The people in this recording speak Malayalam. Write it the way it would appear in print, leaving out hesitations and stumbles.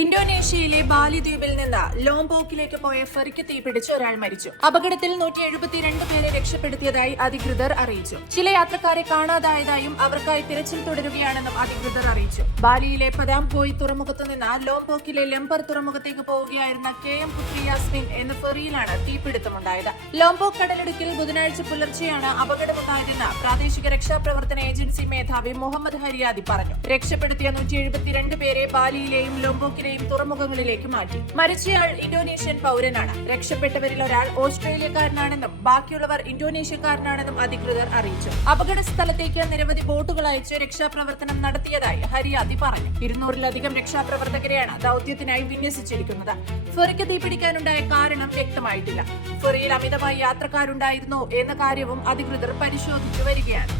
ഇന്തോനേഷ്യയിലെ ബാലി ദ്വീപിൽ നിന്ന് ലോംബോക്കിലേക്ക് പോയ ഫെറിക്ക് തീപിടിച്ച് ഒരാൾ മരിച്ചു. അപകടത്തിൽ 172 പേരെ രക്ഷപ്പെടുത്തിയതായി അധികൃതർ അറിയിച്ചു. ചില യാത്രക്കാരെ കാണാതായതായും അവർക്കായി തിരച്ചിൽ തുടരുകയാണെന്നും അധികൃതർ അറിയിച്ചു. ബാലിയിലെ പദാംപോയി തുറമുഖത്തു നിന്ന് ലോംബോക്കിലെ ലെമ്പർ തുറമുഖത്തേക്ക് പോവുകയായിരുന്ന KM പുത്രി യാസ്മിൻ എന്ന ഫെറിയിലാണ് തീപിടുത്തമുണ്ടായത്. ലോംബോക്ക് കടലിടുക്കിൽ ബുധനാഴ്ച പുലർച്ചെയാണ് അപകടമുണ്ടായതെന്ന് പ്രാദേശിക രക്ഷാപ്രവർത്തന ഏജൻസി മേധാവി മുഹമ്മദ് ഹരിയാദി പറഞ്ഞു. രക്ഷപ്പെടുത്തിയ 172 പേരെ ബാലിയിലെയും ലോംബോക്കിലെയും തുറമുഖങ്ങളിലേക്ക് മാറ്റി. മരിച്ചയാൾ ഇന്തോനേഷ്യൻ പൗരനാണ്. രക്ഷപ്പെട്ടവരിൽ ഒരാൾ ഓസ്ട്രേലിയക്കാരനാണെന്നും ബാക്കിയുള്ളവർ ഇന്തോനേഷ്യക്കാരനാണെന്നും അധികൃതർ അറിയിച്ചു. അപകട സ്ഥലത്തേക്ക് നിരവധി ബോട്ടുകൾ അയച്ച് രക്ഷാപ്രവർത്തനം നടത്തിയതായി ഹരിയാദി പറഞ്ഞു. 200-ലധികം രക്ഷാപ്രവർത്തകരെയാണ് ദൌത്യത്തിനായി വിന്യസിച്ചിരിക്കുന്നത്. ഫെറിക്ക് തീപിടിക്കാനുണ്ടായ കാരണം വ്യക്തമായിട്ടില്ല. ഫെറിയിൽ അമിതമായി യാത്രക്കാരുണ്ടായിരുന്നോ എന്ന കാര്യവും അധികൃതർ പരിശോധിച്ചു വരികയാണ്.